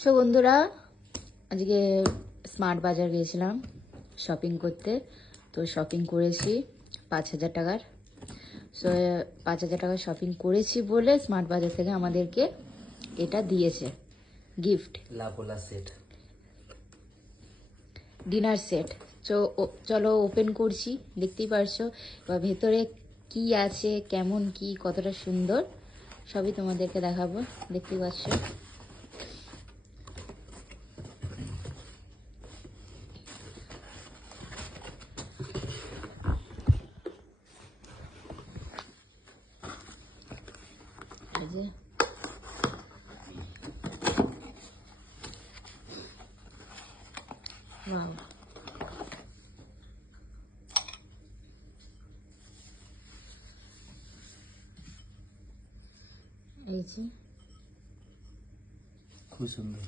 So বন্ধুরা, আজকে smart বাজার গিয়েছিলাম শপিং করতে। তো শপিং করেছি 5,000 টাকার। সো 5,000 টাকার শপিং করেছি বলে স্মার্ট বাজার থেকে আমাদেরকে এটা দিয়েছে গিফট, লাপোলা সেট, ডিনার সেট। চলো ওপেন করছি, দেখতেই পারছো। এবার ভেতরে কি আছে, কেমন কি, কতটা সুন্দর সবই তোমাদেরকে দেখাবো, দেখতেই পাচ্ছো। এই যে ওয়াও, এই যে খুব সুন্দর।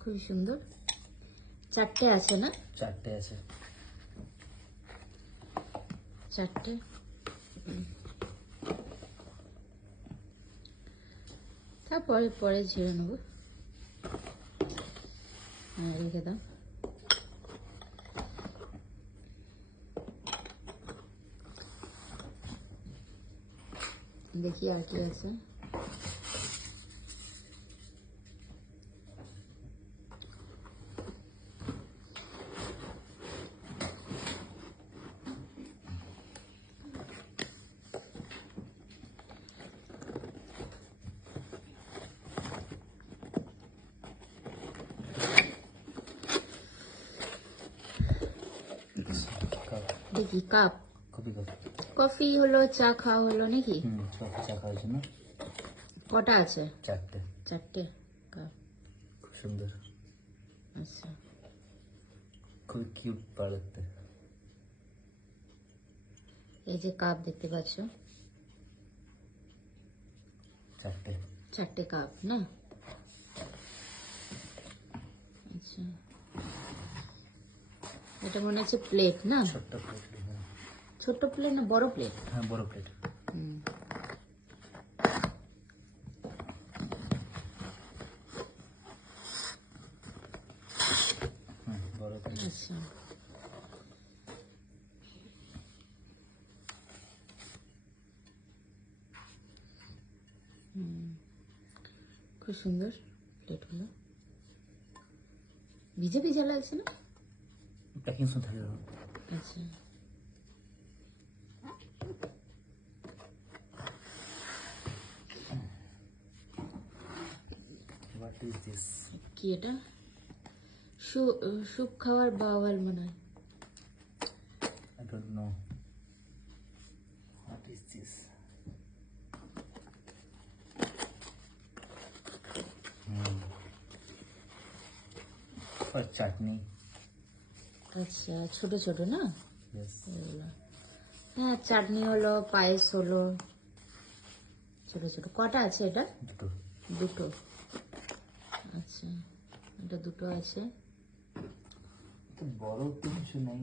খুবই সুন্দর। 4টে আছে না? 4টে আছে। 4টে। তারপরে পরে ঝেড়ে নেবো। হ্যাঁ, রেখে দাও। দেখি আর কি আছে। দেখি কাপ, কপি কপি। কফি হলো, চা খাওয়া হলো নাকি? কফি চা খাওয়ার জন্য। কটা আছে? 4টে। 4টে কাপ। খুব সুন্দর, আচ্ছা, খুব কিউট পাড়াতে। এই যে কাপ দেখতে পাচ্ছ, 4টে। 4টে কাপ না? আচ্ছা, এটা মনে হচ্ছে প্লেট না? ছোট্ট প্লেট। ছোট্ট প্লেট না বড় প্লেট? হ্যাঁ, বড় প্লেট। হুম। বড় প্লেট। আচ্ছা, খুব সুন্দর প্লেটগুলো। ভিজে ভিজে লাগছে না? প্যাকিং শুনে থাকে। আচ্ছা, হোয়াট ইজ দিস? কি এটা? স্যুপ খাওয়ার বাওয়াল মনে হয়। I don't know what is this. Chutney. আচ্ছা, ছোট ছোট না? ইয়েস। এগুলো। হ্যাঁ, চাটনি হলো, পায়েস হলো, ছোট ছোট। কটা আছে এটা? দুটো। দুটো। আচ্ছা, এটা দুটো আছে। তো বড় তো কিছু নেই।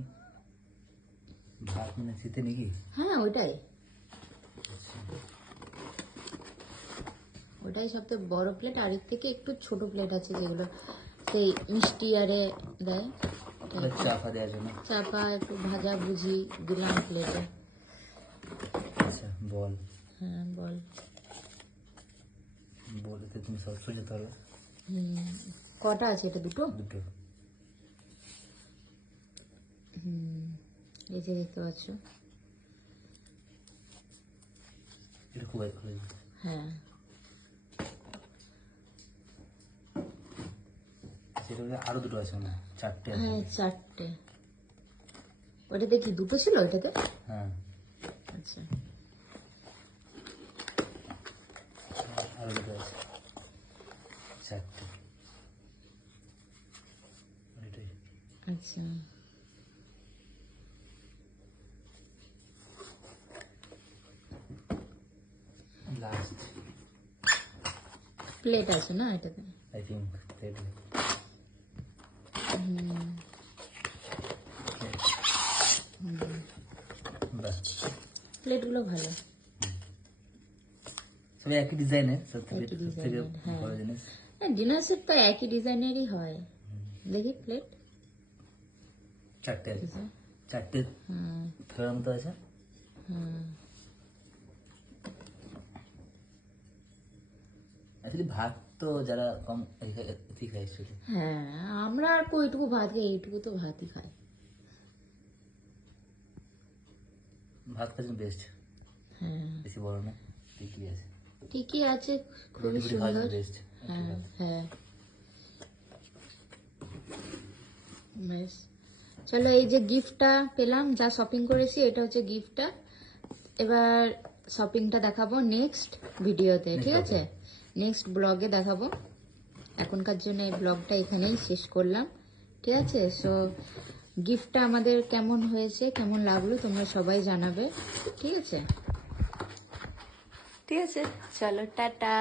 ভাত মানে শীতে নাকি? হ্যাঁ, ওইটাই ওইটাই সবথেকে বড় প্লেট। আর এর থেকে একটু ছোট প্লেট আছে যেগুলো সেই মিষ্টি আরে দেয়, চাপা দেওয়ার জন্য। চাপা একটু ভাজা ভুজি দিলাম প্লেটে। আচ্ছা, বল। হ্যাঁ, বল। বলতে তুমি সবসময় যেতে পারবে। কটা আছে এটা? দুটো। দুটো। এই যে দেখতে পাচ্ছ। এটা খুব ভালো। হ্যাঁ, সেটা আরো দুটো আছে না? 4টে আছে। হ্যাঁ, 4টে। ওটাতে কি দুটো ছিল ওইটাতে? হ্যাঁ, আচ্ছা, আরো দুটো আছে। 4টে। এটাই। আচ্ছা। লাস্ট প্লেট আছে না এটাতে? I think plate. বাহ, প্লেটগুলো ভালো। সব তবে একই ডিজাইনের সব থেকে একই সব থেকে ডিজাইনের, হ্যাঁ। বড় জিনিস। ডিনার সেট তো একই ডিজাইনেরই হয়। দেখি প্লেট। চারটে আছে, চারটে হুম ফেরার মতো আছে। হুম। অ্যাকচুয়ালি ভাত তো যারা কম ঠিক খায় অ্যাকচুয়ালি। হ্যাঁ, আমরা আর কইটুকু ভাত খাই, এইটুকু তো ভাতই খাই। ভাত খাচ্ছেন বেস্ট, হ্যাঁ, বেশি বড় না, ঠিকই আছে। ঠিকই আছে, খুবই রুটি ফুটি খাওয়া সুন্দর। বেস্ট। হ্যাঁ হ্যাঁ, বেশ। চলো, এই যে গিফটটা পেলাম, যা শপিং করেছি এটা হচ্ছে গিফটটা। এবার শপিংটা দেখাবো নেক্সট ভিডিওতে, ঠিক আছে? নেক্সট ব্লগে দেখাবো। এখনকার জন্য এই ব্লগটা এখানেই শেষ করলাম, ঠিক আছে? সো গিফটটা আমাদের কেমন হয়েছে, কেমন লাগলো তোমরা সবাই জানাবে, ঠিক আছে? ঠিক আছে, চলো টাটা।